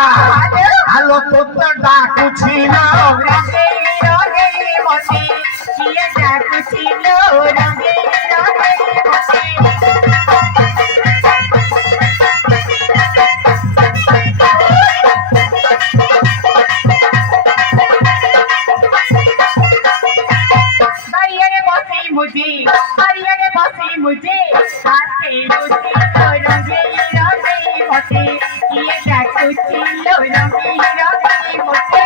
রঙ্গা আলো তোতে ডাকুছিল রঙে রঙে মতি কিয়ে ডাকুছিল রঙে রঙে মতি मुझे हाथे रुचि रंगे रंगे मोटे ये क्या कुछ लो रंगे रंगे मोटे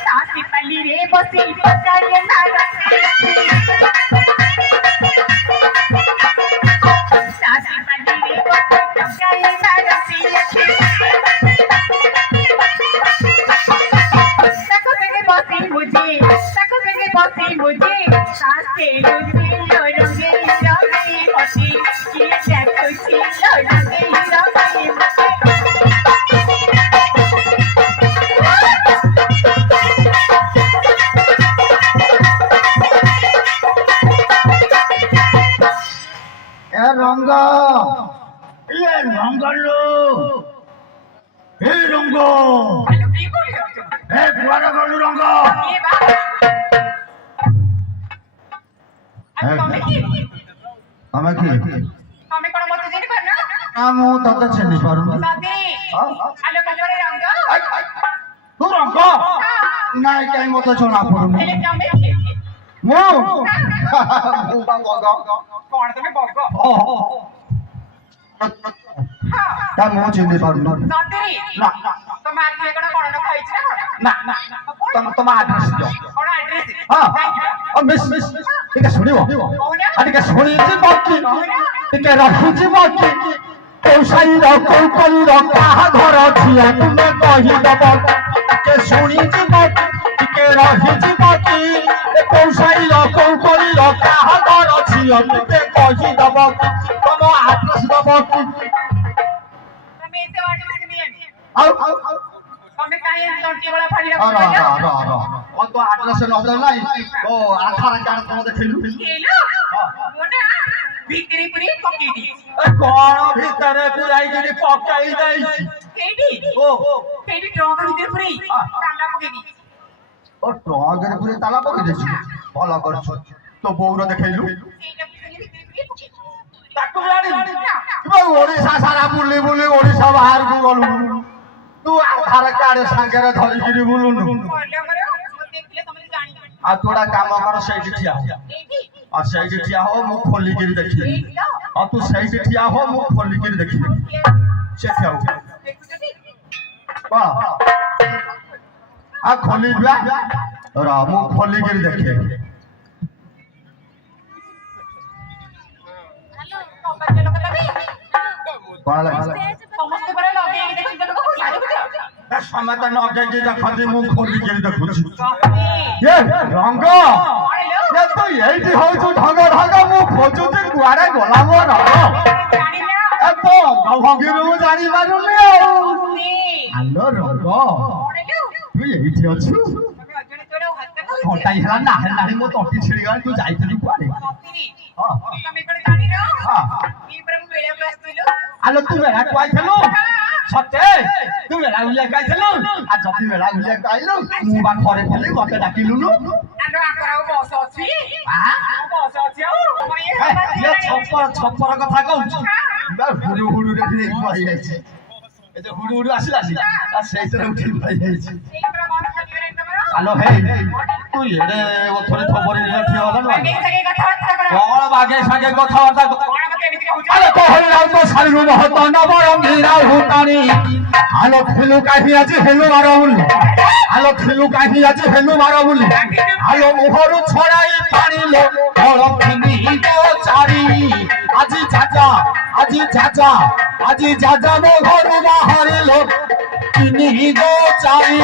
सासी पल्ली रे बसी पकाए ना रंगे सासी पल्ली रे बसी पकाए ना रंगे मुझे सास के रुचि लो रंगे रंगे मोती ये क्या कुछ लो रंगे रंगे मोती এ রঙ্গ এ রঙ্গলো এ রঙ্গ এ কুয়ারে গলু রঙ্গ আমি কি আমি কোন মতে জানি পার না আমি ততে চিনি পারু দাদি আলো কলরে রঙ্গ তু রঙ্গ নাই কাই মতে জনা পড়ু এলে কামে মু বগ কোন তুমি বগ তা মু চিনি পারু না দাদি না তুমি আজকে কোন কোন খাইছ না না তোমা আড্রেস দিও কোন অ্যাড্রেস হ্যাঁ ও মিস ଟିକେ ଶୁଣିବ ଆଉ ଟିକେ ଶୁଣିଛି ବାକି ଟିକେ ରଖିଛି ବାକି କୋଉ ସାଇର କୋଉ କଲିର କାହା ଘର ଝିଅ ତୁମେ କହିଦବ ଟିକେ ଶୁଣିଛି ବାକି ଟିକେ ରହିଛି ବାକି କୋଉ ସାଇର କୋଉ କଲିର କାହା ଘର ଝିଅ ତୁମେ କହିଦବ ତମ ଆଡ୍ରେସ ଦବ କି তুমি এতে অ্যাড্রেস দিলেন ଆଉ তুমি কাই লটি বলা ফাড়ি ও তো আড্রেস নদে নাই ও আধার কার্ড তুমি দেখিলু হেলো মোনা ভিতরে পুরি পকেই দি কোন ভিতরে পুরাই গলি পকাই দেইছি কেডি ও কেডি ট্রঙ্ক ভিতরে পুরি তালা পকেই দি ও ট্রঙ্কের পুরে তালা পকাই দেইছি ভালো করছ তো বউর দেখাইলু এইটা ভিতরে পুরি তাকু জানি কিবা ওড়িশা সারা বুলি বুলি ওড়িশা বাহার কু গলু তু আধার কার্ড সাঙ্গরে ধরি গিরি বুলুনু পড়লে মরে দেখলে তুমি জানি आ थोड़ा काम कर सही ठिया हो এইটি और सही ठिया हो मुख खोली गिर देखी और तू सही ठिया हो मुख खोली गिर देखी से क्या हो দেখুছটি वाह आ खोली बिया और मुख खोली गिर देखे হ্যালো কপালে লোক লাগি कौन लगा সমস্ত করে লগে দেখি দেখো লাগে বুঝছো समय तो नौके की देखी मुख खोली गिर देखु এই ये रंग ये तो यही हो जो ढंग ढंग मुख खोजु ते गुआरे गोला मोर জানি না ए तो भगिरु जानी मारुनी हेलो रंग পড়েলো तू यही थी अछु তুমি অজনে তোরে হাতে ঘন্টাই হেলা না হেলানি মো তটি ছিড়ি গলি তু যাইছিলি কুଆଡେ हां তুমি কোন জানি না हां এই পরে মু বেলা ক্লাস কইলো আলো তু মেলা কইছিলু সতে তু মেলা উলিয়া কইছিলু আর যদি মেলা উলিয়া কইলু মু বা ঘরে থলি মতে ডাকিলু নু আন্ডো আকরাও বস আছে হ্যাঁ বস আছে তোমার ये छप्पर কথা কইছি বা হুড়ু হুড়ু রে রে কই যাইছে এই যে হুড়ু হুড়ু আসিলা আর সেইতরে উঠি পাই যাইছে এই পরে মন খালি করে তোমরা আলো হে তুই এরে ওথরে খবর নিলে ঠিক হলো না আগে থেকে কথাবার্তা করো বড় বাগে সাগে কথাবার্তা বড় মতে এদিকে হুজুর আলো কহিলাও তো শারীর মহত নবরঙ্গীরা হুতানি আলো খেলু কাহি আজি হেলু মারউল আলো খেলু কাহি আজি হেলু মারউল আলো মোহরু ছড়াই পানিলো অরক্ষিনী গো চারি আজি চাচা আজি চাচা মোহরু বাহারিলো তিনি গো চারি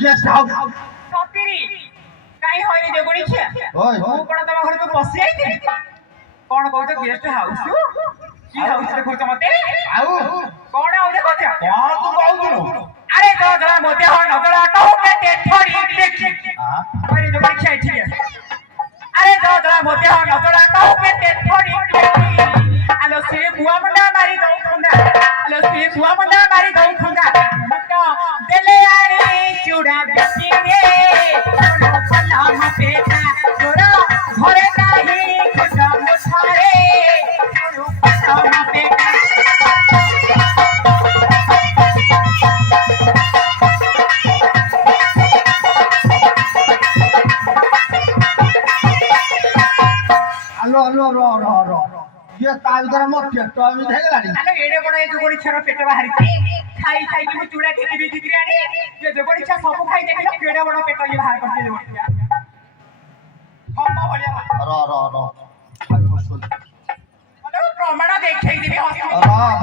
गेस्ट हाउस সতিরি কাই କଣ କହୁଛ ଗେଷ୍ଟ ହାଉସ କି ହାଉସ ରେ କହୁଛ ମତେ ଆଉ କଣ ଆଉ ଦେଖୁଛ କଣ ତୁ କହୁଛୁ আরে দাদা মতে হয় নজরা কাউকে টেটরি দেখি আরে তো পরীক্ষা ঠিক আছে আরে দাদা মতে হয় নজরা কাউকে টেটরি দেখি আলো সে বুয়া মন্ডা মারি দউ খুন্দা আলো সে বুয়া মন্ডা মারি দউ খুন্দা মুটো দেলে আরে চুড়া দেখি রে চলো পলা মপেটা তোরা ঘরে নাহি খুদা মুছারে চলো পলা মপেটা আলো আলো র র র ইয়ে তার দ্বারা মোর পেট আমি দেখলানি আলো এড়ে বড় এই যোগড়ি ছাড়া পেট বাহারিছে খাই খাই কি চুড়া খেতে বিক্রি আনি যে যোগড়ি ছা সব খাই দেখি পেড়ে বড় পেট ইয়ে বাহার করতে যোগড়ি ছা কম্বা ভলিয়া র র র আলো প্রমাণ দেখাই দিবি হসি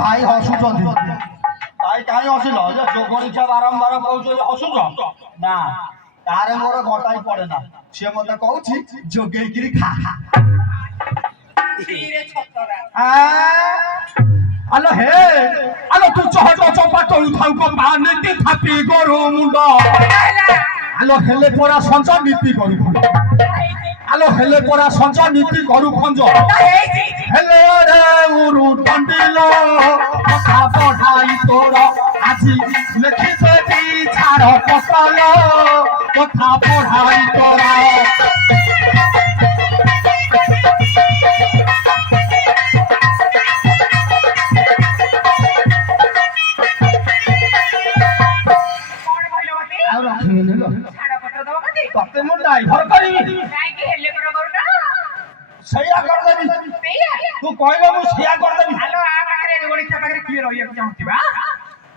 ভাই হসুଛନ୍ତି ভাই କାହିଁ ହସିଲ ଯେ ଯୋଗଣିଛା ବାରମ୍ବାର କହୁଛ ଯେ ହସୁଛ ନା ତାରେ ମୋର ଘଟାଇ ପଡେ ନା ସିଏ ମତେ କହୁଛି ଯୋଗେଇକିରି ଖା ধীরে ছতরা আলো হে আলো তু চহট চম্পা তলু থাউ কম্পা নীতি থাপি গরু মুন্ড আলো হেলে পরা সঞ্চ নীতি গরু খঞ্জ আলো হেলে পরা সঞ্চ নীতি গরু খঞ্জ হেলে রে উরু দণ্ডিল কথা পঢ়াই তোর আজি লেখিছে দি ছাড় পসাল কথা পঢ়াই তোর কোন ভাইলো মতে ଆଉ ରଖିବିନି ଲୋ ছাড়া পত্র দাও মতে ତତେ ମୁଁ ଡ୍ରାଇଭର କରିବି নাই কি হেলে করো করো না ସେଇଆ କରିଦେବି ସେଇଆ ତୁ କହିବ ମୁଁ ସେଇଆ କରିଦେବି আলো আ পাখরে যোগড়ি ছা পাখরে কি রহিয়া চাহুতিবা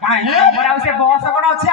କାହିଁ ମୋର ଆଉ ସେ ବସ କଣ ଅଛି